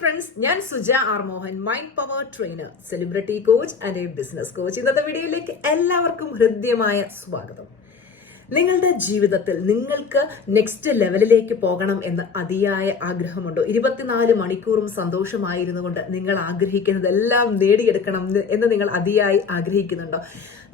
Friends, ഞാൻ Suja R Mohan, mind power trainer, celebrity coach and business coach. ഇന്നത്തെ വീഡിയോയിലേക്ക് എല്ലാവർക്കും ഹൃദ്യമായ സ്വാഗതം. നിങ്ങളുടെ ജീവിതത്തിൽ നിങ്ങൾക്ക് നെക്സ്റ്റ് ലെവലിലേക്ക് പോകണം എന്ന് അതിയായ ആഗ്രഹമുണ്ടോ? 24 മണിക്കൂറും സന്തോഷമായിരുന്നു കൊണ്ട് നിങ്ങൾ ആഗ്രഹിക്കുന്നതെല്ലാം നേടിയെടുക്കണം എന്ന് നിങ്ങൾ അതിയായി ആഗ്രഹിക്കുന്നുണ്ടോ?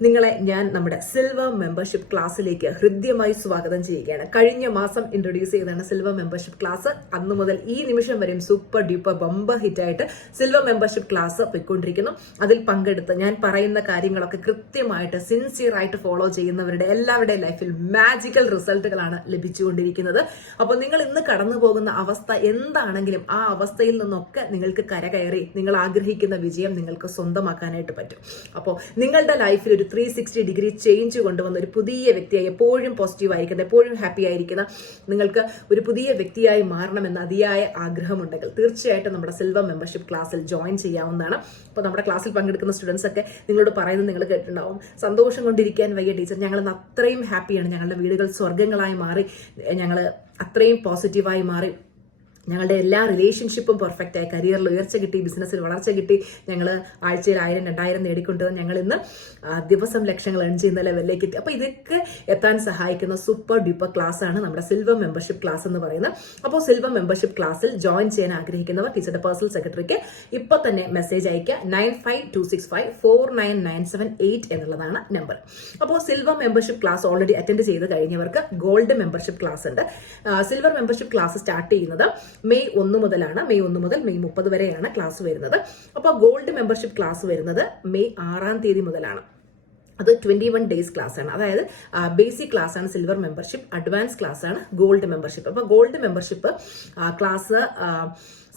നിങ്ങളെ ഞാൻ നമ്മുടെ സിൽവർ മെമ്പർഷിപ്പ് ക്ലാസ്സിലേക്ക് ഹൃദ്യമായി സ്വാഗതം ചെയ്യുകയാണ്. കഴിഞ്ഞ മാസം ഇൻട്രൊഡ്യൂസ് ചെയ്തതാണ് സിൽവർ മെമ്പർഷിപ്പ് ക്ലാസ്. അന്ന് മുതൽ ഈ നിമിഷം വരെയും സൂപ്പർ ഡ്യൂപ്പർ ബമ്പർ ഹിറ്റായിട്ട് സിൽവർ മെമ്പർഷിപ്പ് ക്ലാസ് പോയിക്കൊണ്ടിരിക്കുന്നു. അതിൽ പങ്കെടുത്ത് ഞാൻ പറയുന്ന കാര്യങ്ങളൊക്കെ കൃത്യമായിട്ട് സിൻസിയറായിട്ട് ഫോളോ ചെയ്യുന്നവരുടെ എല്ലാവരുടെയും ലൈഫിൽ മാജിക്കൽ റിസൾട്ടുകളാണ് ലഭിച്ചുകൊണ്ടിരിക്കുന്നത്. അപ്പോൾ നിങ്ങൾ ഇന്ന് കടന്നു പോകുന്ന അവസ്ഥ എന്താണെങ്കിലും ആ അവസ്ഥയിൽ നിന്നൊക്കെ നിങ്ങൾക്ക് കരകയറി നിങ്ങൾ ആഗ്രഹിക്കുന്ന വിജയം നിങ്ങൾക്ക് സ്വന്തമാക്കാനായിട്ട് പറ്റും. അപ്പോൾ നിങ്ങളുടെ ലൈഫിൽ ഒരു 360 ഡിഗ്രി ചേഞ്ച് കൊണ്ടുവന്ന ഒരു പുതിയ വ്യക്തിയായി, എപ്പോഴും പോസിറ്റീവ് ആയിരിക്കുന്ന, എപ്പോഴും ഹാപ്പി ആയിരിക്കുന്ന, നിങ്ങൾക്ക് ഒരു പുതിയ വ്യക്തിയായി മാറണമെന്ന് അതിയായ ആഗ്രഹമുണ്ടെങ്കിൽ തീർച്ചയായിട്ടും നമ്മുടെ സിൽവർ മെമ്പർഷിപ്പ് ക്ലാസ്സിൽ ജോയിൻ ചെയ്യാവുന്നതാണ്. അപ്പോൾ നമ്മുടെ ക്ലാസ്സിൽ പങ്കെടുക്കുന്ന സ്റ്റുഡൻസ് ഒക്കെ നിങ്ങളോട് പറയുന്നത് നിങ്ങൾ കേട്ടിട്ടുണ്ടാവും, സന്തോഷം കൊണ്ടിരിക്കാൻ വയ്യ ടീച്ചർ, ഞങ്ങൾ അത്രയും ഹാപ്പിയാണ്, ഞങ്ങളുടെ വീടുകൾ സ്വർഗ്ഗങ്ങളായി മാറി, ഞങ്ങൾ അത്രയും പോസിറ്റീവായി മാറി, ഞങ്ങളുടെ എല്ലാ റിലേഷൻഷിപ്പും പെർഫെക്റ്റായി, കരിയറിൽ ഉയർച്ച കിട്ടി, ബിസിനസ്സിൽ വളർച്ച കിട്ടി, ഞങ്ങൾ ആഴ്ചയിൽ 1000-2000 നേടിക്കൊണ്ട് ഞങ്ങൾ ഇന്ന് ദിവസം ലക്ഷങ്ങൾ ഏൺ ചെയ്യുന്ന ലെവലിലേക്ക് എത്തി. അപ്പോൾ ഇതൊക്കെ എത്താൻ സഹായിക്കുന്ന സൂപ്പർ ഡ്യൂപ്പർ ക്ലാസ് ആണ് നമ്മുടെ സിൽവർ മെമ്പർഷിപ്പ് ക്ലാസ് എന്ന് പറയുന്നത്. അപ്പോൾ സിൽവർ മെമ്പർഷിപ്പ് ക്ലാസ്സിൽ ജോയിൻ ചെയ്യാൻ ആഗ്രഹിക്കുന്നവർ ടീച്ചറുടെ പേഴ്സണൽ സെക്രട്ടറിക്ക് ഇപ്പോൾ തന്നെ മെസ്സേജ് അയക്കുക. 9526549978 എന്നുള്ളതാണ് നമ്പർ. അപ്പോൾ silver membership class already attend ചെയ്ത് കഴിഞ്ഞവർക്ക് ഗോൾഡ് മെമ്പർഷിപ്പ് ക്ലാസ് ഉണ്ട്. സിൽവർ മെമ്പർഷിപ്പ് ക്ലാസ് സ്റ്റാർട്ട് ചെയ്യുന്നത് മെയ് 1 മുതലാണ്. മെയ് 1 മുതൽ മെയ് 30 വരെയാണ് ക്ലാസ് വരുന്നത്. അപ്പോൾ ഗോൾഡ് മെമ്പർഷിപ്പ് ക്ലാസ് വരുന്നത് മെയ് 6 തീയതി മുതലാണ്. അത് 21 ഡേയ്സ് ക്ലാസ് ആണ്. അതായത് ബേസിക് ക്ലാസ് ആണ് സിൽവർ മെമ്പർഷിപ്പ്, അഡ്വാൻസ് ക്ലാസ് ആണ് ഗോൾഡ് മെമ്പർഷിപ്പ്. അപ്പോൾ gold membership class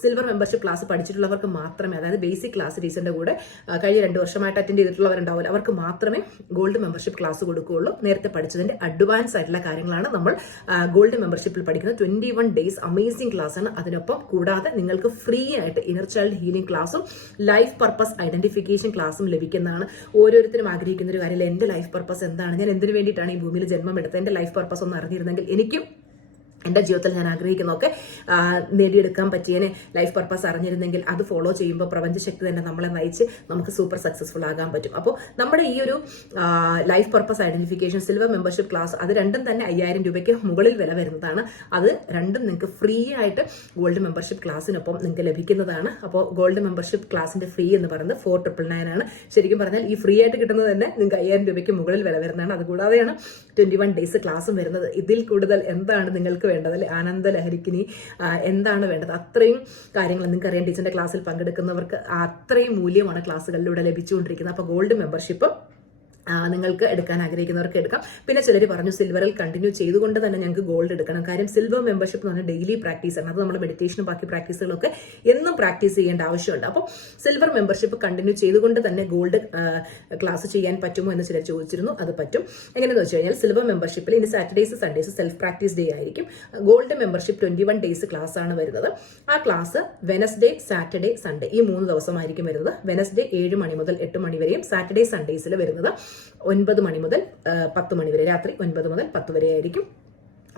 silver membership class പഠിച്ചിട്ടുള്ളവർക്ക് മാത്രമേ, അതായത് ബേസിക് ക്ലാസ് ടീച്ചറിന്റെ കൂടെ കഴിഞ്ഞ 2 വർഷമായിട്ട് അറ്റൻഡ് ചെയ്തിട്ടുള്ളവരുണ്ടാവില്ല, അവർക്ക് മാത്രമേ ഗോൾഡ് മെമ്പർഷിപ്പ് ക്ലാസ് കൊടുക്കുകയുള്ളൂ. നേരത്തെ പഠിച്ചതിന്റെ അഡ്വാൻസ് ആയിട്ടുള്ള കാര്യങ്ങളാണ് നമ്മൾ ഗോൾഡ് മെമ്പർഷിപ്പിൽ പഠിക്കുന്നത്. 21 ഡേയ്സ് അമേസിംഗ് ക്ലാസ് ആണ്. അതിനൊപ്പം കൂടാതെ നിങ്ങൾക്ക് ഫ്രീ ആയിട്ട് ഇന്നർ ചൈൽഡ് ഹീലിംഗ് ക്ലാസും ലൈഫ് പർപ്പസ് ഐഡന്റിഫിക്കേഷൻ ക്ലാസും ലഭിക്കുന്നതാണ്. ഓരോരുത്തരും ആഗ്രഹിക്കുന്ന ഒരു കാര്യമില്ല, എന്റെ ലൈഫ് പർപ്പസ് എന്താണ്, ഞാൻ എന്തിനു വേണ്ടിയിട്ടാണ് ഈ ഭൂമിയിൽ ജന്മം എടുത്തത്, എന്റെ ലൈഫ് പർപ്പസ് ഒന്ന് അറിഞ്ഞിരുന്നെങ്കിൽ എനിക്കും എൻ്റെ ജീവിതത്തിൽ ഞാൻ ആഗ്രഹിക്കുന്നതൊക്കെ നേടിയെടുക്കാൻ പറ്റിയതിന് ലൈഫ് പർപ്പസ് അറിഞ്ഞിരുന്നെങ്കിൽ അത് ഫോളോ ചെയ്യുമ്പോൾ പ്രപഞ്ചശക്തി തന്നെ നമ്മളെ നയിച്ച് നമുക്ക് സൂപ്പർ സക്സസ്ഫുൾ ആകാൻ പറ്റും. അപ്പോൾ നമ്മുടെ ഈ ഒരു life purpose identification silver membership class, അത് രണ്ടും തന്നെ 5000 രൂപയ്ക്ക് മുകളിൽ വില വരുന്നതാണ്. അത് രണ്ടും നിങ്ങൾക്ക് ഫ്രീ ആയിട്ട് ഗോൾഡ് മെമ്പർഷിപ്പ് ക്ലാസ്സിനൊപ്പം നിങ്ങൾക്ക് ലഭിക്കുന്നതാണ്. അപ്പോൾ ഗോൾഡ് മെമ്പർഷിപ്പ് ക്ലാസിന്റെ ഫീ എന്ന് പറയുന്നത് 4999 ആണ്. ശരിക്കും പറഞ്ഞാൽ ഈ ഫ്രീ ആയിട്ട് കിട്ടുന്നത് തന്നെ നിങ്ങൾക്ക് 5000 രൂപയ്ക്ക് മുകളിൽ വില വരുന്നതാണ്. അതുകൂടാതെയാണ് 21 ഡേയ്സ് ക്ലാസ്സും വരുന്നത്. ഇതിൽ കൂടുതൽ എന്താണ് നിങ്ങൾക്ക് വേണ്ടത്? അല്ലെ, ആനന്ദ ലഹരിക്കിനി എന്താണ് വേണ്ടത്? അത്രയും കാര്യങ്ങൾ നിങ്ങൾക്കറിയാം. ടീച്ചറിന്റെ ക്ലാസ്സിൽ പങ്കെടുക്കുന്നവർക്ക് അത്രയും മൂല്യമാണ് ക്ലാസ്സുകളിലൂടെ ലഭിച്ചുകൊണ്ടിരിക്കുന്നത്. അപ്പോൾ ഗോൾഡ് മെമ്പർഷിപ്പ് നിങ്ങൾക്ക് എടുക്കാൻ ആഗ്രഹിക്കുന്നവർക്ക് എടുക്കാം. പിന്നെ ചിലർ പറഞ്ഞു സിൽവറിൽ കണ്ടിന്യൂ ചെയ്തുകൊണ്ട് തന്നെ ഞങ്ങൾക്ക് ഗോൾഡ് എടുക്കണം. കാര്യം സിൽവർ മെമ്പർഷിപ്പ് എന്ന് പറഞ്ഞാൽ ഡെയിലി പ്രാക്ടീസ് ആണ്. അത് നമ്മുടെ മെഡിറ്റേഷനും ബാക്കി പ്രാക്ടീസുകളൊക്കെ എന്നും പ്രാക്ടീസ് ചെയ്യേണ്ട ആവശ്യമുണ്ട്. അപ്പോൾ സിൽവർ മെമ്പർഷിപ്പ് കണ്ടിന്യൂ ചെയ്തുകൊണ്ട് തന്നെ ഗോൾഡ് ക്ലാസ് ചെയ്യാൻ പറ്റുമോ എന്ന് ചിലർ ചോദിച്ചിരുന്നു. അത് പറ്റും. എങ്ങനെയെന്ന് വെച്ച് കഴിഞ്ഞാൽ സിൽവർ മെമ്പർഷിപ്പിൽ ഇനി Saturdays Sundays self practice day ആയിരിക്കും. ഗോൾഡ് മെമ്പർഷിപ്പ് 21 ഡേയ്സ് ക്ലാസ് ആണ് വരുന്നത്. ആ ക്ലാസ് വെനസ്ഡേ, സാറ്റർഡേ, സൺഡേ ഈ 3 ദിവസമായിരിക്കും വരുന്നത്. വെനസ്ഡേ 7 മണി മുതൽ 8 മണി വരെയും, സാറ്റർഡേ സൺഡേസിൽ വരുന്നത് 9 മണി മുതൽ 10 മണി വരെ, രാത്രി 9 മുതൽ 10 വരെ ആയിരിക്കും.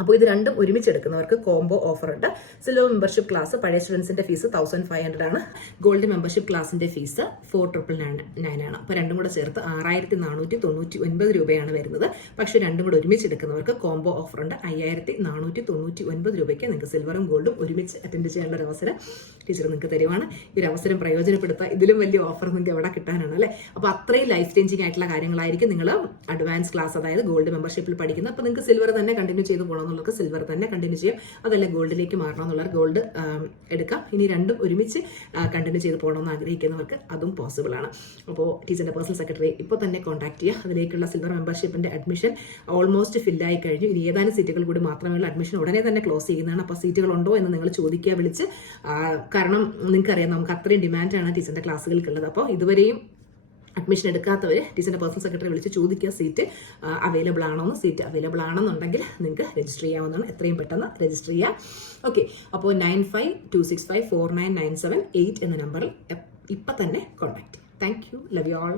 അപ്പോൾ ഇത് രണ്ടും ഒരുമിച്ചെടുക്കുന്നവർക്ക് കോംബോ ഓഫർ ഉണ്ട്. സിൽവർ മെമ്പർഷിപ്പ് ക്ലാസ് പഴയ സ്റ്റുഡൻസിന്റെ ഫീസ് 1500 ആണ്. ഗോൾഡ് മെമ്പർഷിപ്പ് ക്ലാസിന്റെ ഫീസ് 4999 ആണ്. അപ്പോൾ രണ്ടും കൂടെ ചേർത്ത് 6499 രൂപയാണ് വരുന്നത്. പക്ഷെ രണ്ടും കൂടെ ഒരുമിച്ചെടുക്കുന്നവർക്ക് കോംബോ ഓഫർ ഉണ്ട്. 5499 രൂപയ്ക്ക് നിങ്ങൾക്ക് സിൽവറും ഗോൾഡും ഒരുമിച്ച് അറ്റൻഡ് ചെയ്യാനുള്ള ഒരു അവസരം ടീച്ചർ നിങ്ങൾക്ക് തരുവാണ്. ഈ ഒരു അവസരം പ്രയോജനപ്പെടുത്തുക. ഇതിലും വലിയ ഓഫർ നിങ്ങൾക്ക് എവിടെ കിട്ടാനാണ് അല്ലേ? അപ്പോൾ അത്രയും ലൈഫ് ചേഞ്ചിങ് ആയിട്ടുള്ള കാര്യങ്ങളായിരിക്കും നിങ്ങൾ അഡ്വാൻസ് ക്ലാസ്, അതായത് ഗോൾഡ് മെമ്പർഷിപ്പിൽ പഠിക്കുന്നത്. അപ്പോൾ നിങ്ങൾക്ക് സിൽവർ തന്നെ കണ്ടിന്യൂ ചെയ്ത് പോകണം എന്നുള്ളവർക്ക് സിൽവർ തന്നെ കണ്ടിന്യൂ ചെയ്യാം. അതല്ല ഗോൾഡിലേക്ക് മാറണം എന്നുള്ളവർ ഗോൾഡ് എടുക്കാം. ഇനി രണ്ടും ഒരുമിച്ച് കണ്ടിന്യൂ ചെയ്ത് പോകണമെന്ന് ആഗ്രഹിക്കുന്നവർക്ക് അതും പോസിബിൾ ആണ്. അപ്പോൾ ടീച്ചറിന്റെ പേഴ്സണൽ സെക്രട്ടറി ഇപ്പോൾ തന്നെ കോൺടാക്ട് ചെയ്യുക. അതിലേക്കുള്ള സിൽവർ മെമ്പർഷിപ്പിന്റെ അഡ്മിഷൻ ഓൾമോസ്റ്റ് ഫില്ലായി കഴിഞ്ഞു. ഇനി ഏതാനും സീറ്റുകൾ കൂടി മാത്രമേ അഡ്മിഷൻ ഉടനെ തന്നെ ക്ലോസ് ചെയ്യുന്നതാണ്. അപ്പോൾ സീറ്റുകൾ ഉണ്ടോ എന്ന് നിങ്ങൾ ചോദിക്കുക, വിളിച്ച്. കാരണം നിങ്ങൾക്കറിയാം നമുക്ക് അത്രയും ഡിമാൻഡാണ് ടീച്ചറിന്റെ ക്ലാസ്സുകൾക്കുള്ളത്. അപ്പോൾ ഇതുവരെയും അഡ്മിഷൻ എടുക്കാത്തവർ ടീച്ചറിന്റെ പേഴ്സണൽ സെക്രട്ടറി വിളിച്ച് ചോദിക്കുക സീറ്റ് അവൈലബിൾ ആണോന്ന്. സീറ്റ് അവൈലബിൾ ആണെന്നുണ്ടെങ്കിൽ നിങ്ങൾക്ക് രജിസ്റ്റർ ചെയ്യാവുന്നതാണ്. എത്രയും പെട്ടെന്ന് രജിസ്റ്റർ ചെയ്യാം. ഓക്കെ, അപ്പോൾ 9526549978 എന്ന നമ്പറിൽ ഇപ്പം തന്നെ contact. Thank you. Love you all.